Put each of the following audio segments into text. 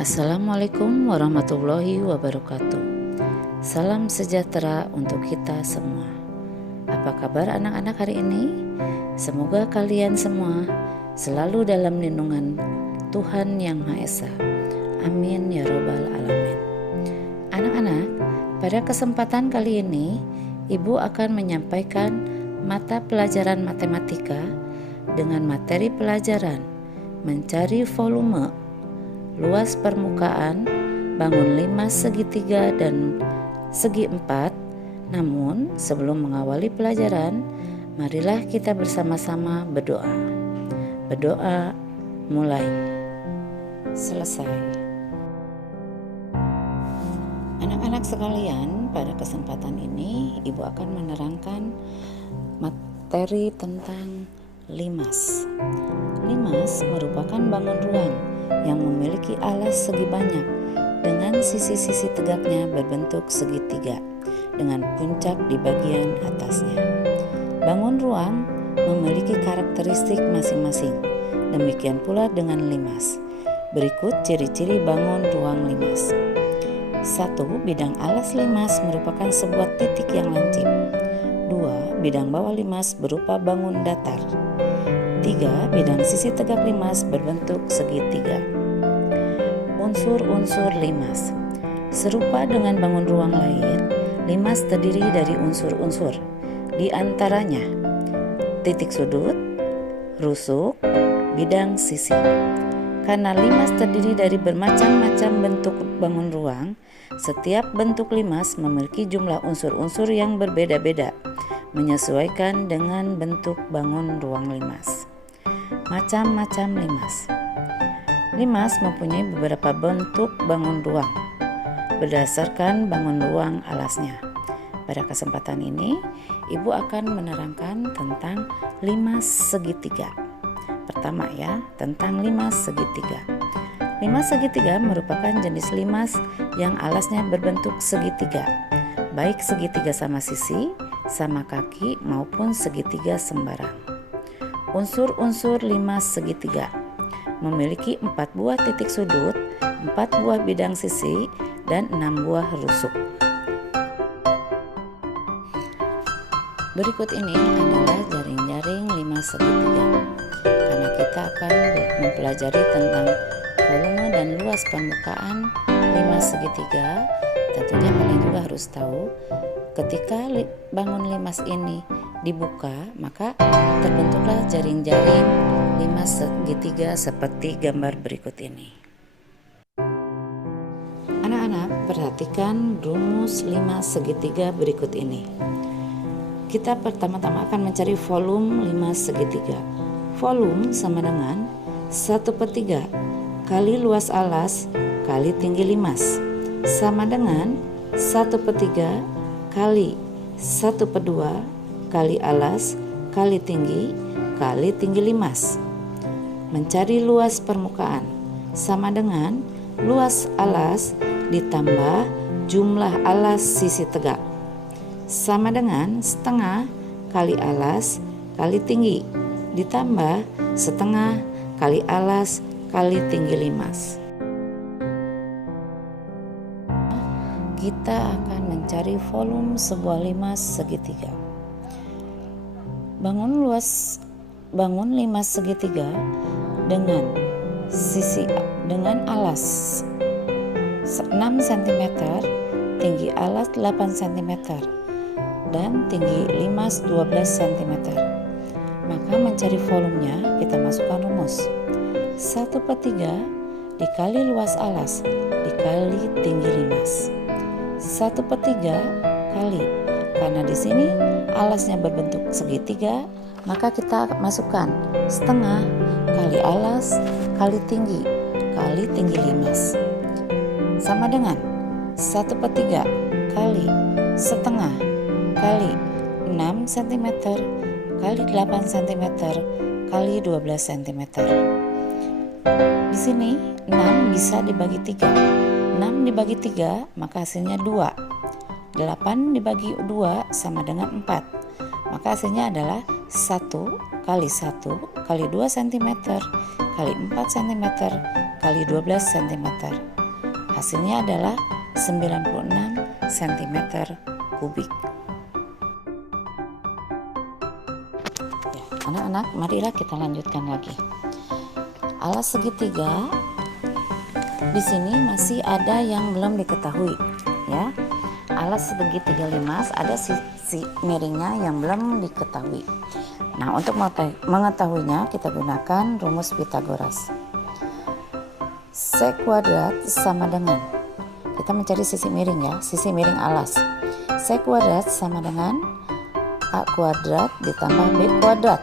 Assalamualaikum warahmatullahi wabarakatuh. Salam sejahtera untuk kita semua. Apa kabar anak-anak hari ini? Semoga kalian semua selalu dalam lindungan Tuhan Yang Maha Esa. Amin ya robbal alamin. Anak-anak, pada kesempatan kali ini Ibu akan menyampaikan mata pelajaran matematika dengan materi pelajaran mencari volume, luas permukaan, bangun 5 segitiga dan segi 4. Namun sebelum mengawali pelajaran, marilah kita bersama-sama berdoa. Berdoa mulai. Selesai. Anak-anak sekalian, pada kesempatan ini Ibu akan menerangkan materi tentang limas. Limas merupakan bangun ruang yang memiliki alas segi banyak dengan sisi-sisi tegaknya berbentuk segitiga dengan puncak di bagian atasnya. Bangun ruang memiliki karakteristik masing-masing. Demikian pula dengan limas. Berikut ciri-ciri bangun ruang limas. 1. Bidang alas limas merupakan sebuah titik yang lancip. 2. Bidang bawah limas berupa bangun datar. 3. Bidang sisi tegak limas berbentuk segitiga. Unsur-unsur limas. Serupa dengan bangun ruang lain, limas terdiri dari unsur-unsur. Di antaranya titik sudut, rusuk, bidang sisi. Karena limas terdiri dari bermacam-macam bentuk bangun ruang, setiap bentuk limas memiliki jumlah unsur-unsur yang berbeda-beda, menyesuaikan dengan bentuk bangun ruang limas. Macam-macam limas. Limas mempunyai beberapa bentuk bangun ruang berdasarkan bangun ruang alasnya. Pada kesempatan ini, Ibu akan menerangkan tentang limas segitiga. Pertama ya, tentang limas segitiga. Limas segitiga merupakan jenis limas yang alasnya berbentuk segitiga, baik segitiga sama sisi, sama kaki maupun segitiga sembarang. Unsur-unsur limas segitiga memiliki 4 buah titik sudut, 4 buah bidang sisi, dan 6 buah rusuk. Berikut ini adalah jaring-jaring limas segitiga. Karena kita akan mempelajari tentang volume dan luas permukaan limas segitiga, tentunya kalian juga harus tahu ketika bangun limas ini dibuka, maka terbentuklah jaring-jaring limas segitiga seperti gambar berikut ini. Anak-anak, perhatikan rumus limas segitiga berikut ini. Kita pertama-tama akan mencari volume limas segitiga. Volume sama dengan 1/3 kali luas alas kali tinggi limas, sama dengan 1/3 kali 1/2 kali alas kali tinggi limas. Mencari luas permukaan sama dengan luas alas ditambah jumlah alas sisi tegak, sama dengan setengah kali alas kali tinggi ditambah setengah kali alas kali tinggi limas. Kita akan mencari volume sebuah limas segitiga. Bangun limas segitiga dengan alas 6 cm, tinggi alas 8 cm, dan tinggi limas 12 cm. Maka mencari volumenya kita masukkan rumus 1/3 dikali luas alas dikali tinggi limas. 1/3 kali, karena di sini alasnya berbentuk segitiga, maka kita masukkan setengah kali alas kali tinggi limas, sama dengan 1/3 kali setengah kali 6 cm kali 8 cm kali 12 cm. Di sini 6 bisa dibagi 3. 6 dibagi 3 maka hasilnya 2. 8 dibagi 2 sama dengan 4. Maka hasilnya adalah 1 kali 1 kali 2 cm kali 4 cm kali 12 cm. Hasilnya adalah 96 cm kubik. Ya, anak-anak, marilah kita lanjutkan lagi. Alas segitiga di sini masih ada yang belum diketahui, ya. Alas segitiga limas ada sisi miringnya yang belum diketahui. Nah, untuk mengetahuinya kita gunakan rumus Pythagoras. Sek kuadrat sama dengan, kita mencari sisi miring ya, sisi miring alas. Sek kuadrat sama dengan A kuadrat ditambah B kuadrat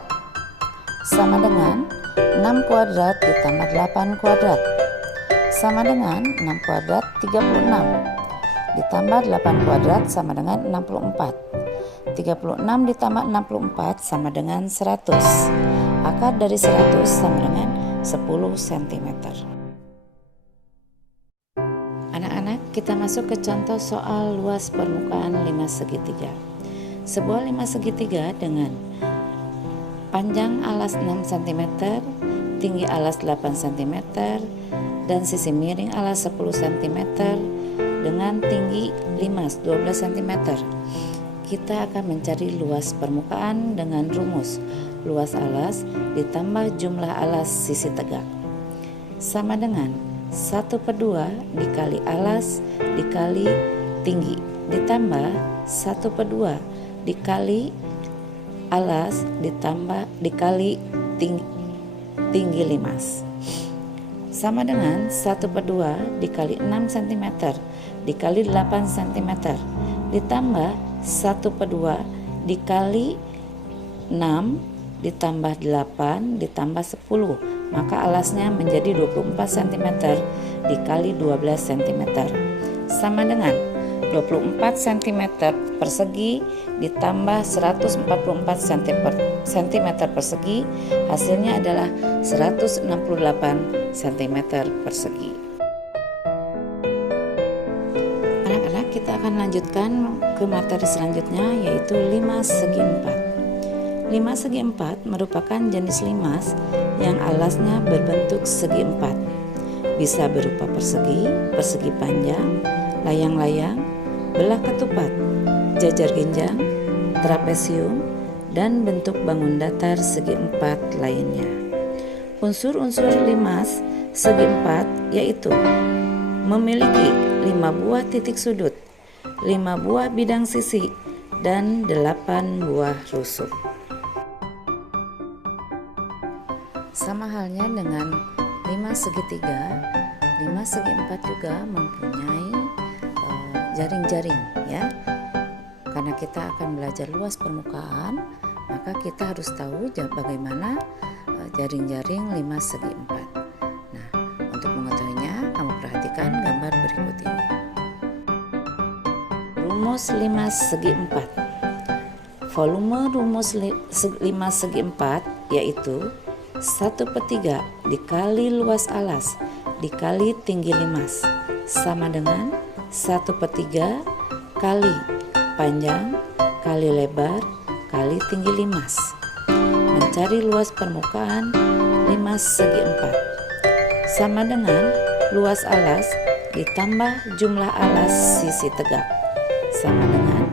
sama dengan 6 kuadrat ditambah 8 kuadrat sama dengan 6 kuadrat 36 ditambah 8 kuadrat sama dengan 64. 36 ditambah 64 sama dengan 100. Akar dari 100 sama dengan 10 cm. Anak-anak, kita masuk ke contoh soal luas permukaan limas segitiga. Sebuah limas segitiga dengan panjang alas 6 cm, tinggi alas 8 cm, dan sisi miring alas 10 cm dengan tinggi limas 12 cm. Kita akan mencari luas permukaan dengan rumus luas alas ditambah jumlah alas sisi tegak sama dengan 1/2 dikali alas dikali tinggi ditambah 1/2 dikali alas ditambah dikali tinggi limas sama dengan 1/2 dikali 6 cm dikali 8 cm ditambah 1/2 dikali 6 ditambah 8 ditambah 10, maka alasnya menjadi 24 cm dikali 12 cm sama dengan 24 cm persegi ditambah 144 cm persegi, hasilnya adalah 168 cm persegi. Anak-anak, kita akan lanjutkan ke materi selanjutnya, yaitu limas segi 4. Limas segi 4 merupakan jenis limas yang alasnya berbentuk segi 4. Bisa berupa persegi, persegi panjang, layang-layang, belah ketupat, jajar genjang, trapesium, dan bentuk bangun datar segi 4 lainnya. Unsur-unsur limas segi 4 yaitu memiliki 5 buah titik sudut, 5 buah bidang sisi, dan 8 buah rusuk. Sama halnya dengan limas segitiga, limas segi 4 juga mempunyai jaring-jaring ya. Karena kita akan belajar luas permukaan, maka kita harus tahu bagaimana jaring-jaring limas segi 4. Nah, untuk mengetahuinya, kamu perhatikan gambar berikut ini. Rumus limas segi 4. Volume rumus limas segi 4 yaitu 1/3 dikali luas alas dikali tinggi limas sama dengan 1/3 kali panjang kali lebar kali tinggi limas. Mencari luas permukaan limas segi 4 sama dengan luas alas ditambah jumlah alas sisi tegak sama dengan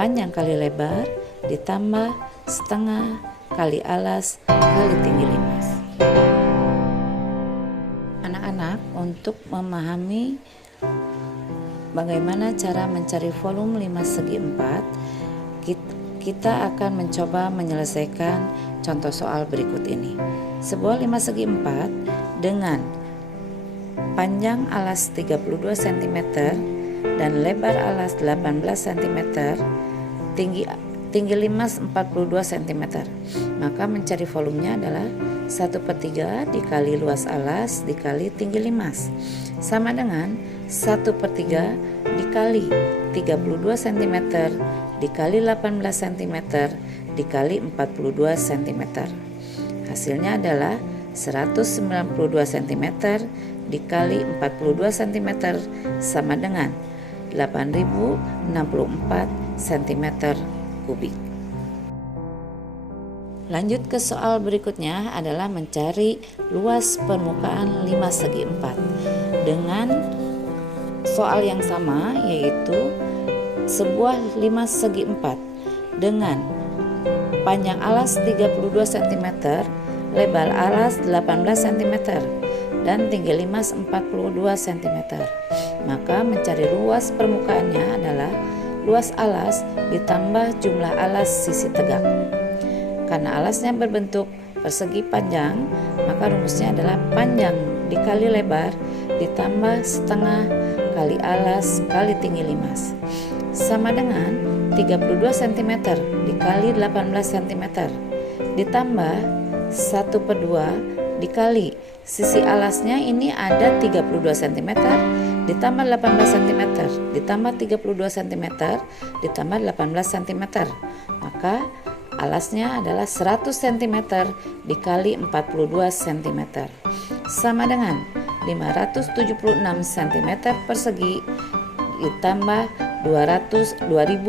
panjang kali lebar ditambah setengah kali alas kali tinggi limas. Anak-anak, untuk memahami bagaimana cara mencari volume limas segi 4, kita akan mencoba menyelesaikan contoh soal berikut ini. Sebuah limas segi 4 dengan panjang alas 32 cm dan lebar alas 18 cm, tinggi limas 42 cm. Maka mencari volumenya adalah 1/3 dikali luas alas dikali tinggi limas sama dengan 1/3 dikali 32 cm dikali 18 cm dikali 42 cm. Hasilnya adalah 192 cm dikali 42 cm sama dengan 8064 cm kubik. Lanjut ke soal berikutnya adalah mencari luas permukaan 5 segi 4 dengan soal yang sama, yaitu sebuah 5 segi 4 dengan panjang alas 32 cm, lebar alas 18 cm, dan tinggi limas 42 cm. Maka mencari luas permukaannya adalah luas alas ditambah jumlah alas sisi tegak. Karena alasnya berbentuk persegi panjang, maka rumusnya adalah panjang dikali lebar ditambah setengah kali alas kali tinggi limas, sama dengan 32 cm dikali 18 cm ditambah 1/2 dikali sisi alasnya ini ada 32 cm ditambah 18 cm ditambah 32 cm ditambah 18 cm, maka alasnya adalah 100 cm dikali 42 cm, sama dengan 576 cm persegi ditambah 2100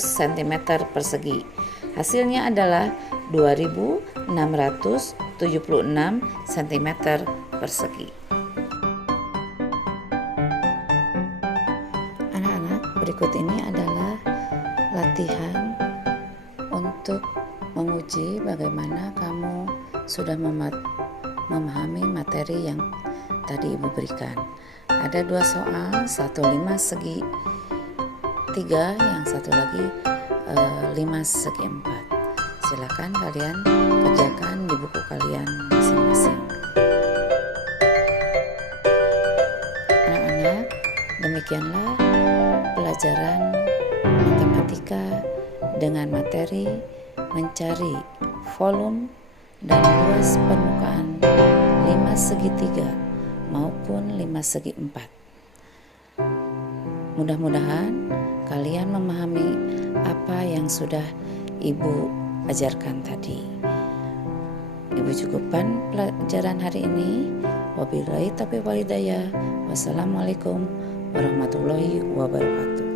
cm persegi. Hasilnya adalah 2676 cm persegi. Anak-anak, berikut ini adalah latihan untuk menguji bagaimana kamu sudah memahami materi yang tadi Ibu berikan. Ada 2 soal, satu 5 segi 3, yang satu lagi 5 segi 4. Silakan kalian kerjakan di buku kalian masing-masing. Anak-anak, demikianlah pelajaran matematika dengan materi mencari volume dan luas permukaan 5 segi 3 maupun 5 segi 4. Mudah-mudahan kalian memahami apa yang sudah Ibu ajarkan tadi. Ibu cukupkan pelajaran hari ini. Wabillahi taufiq wal hidayah. Wassalamualaikum warahmatullahi wabarakatuh.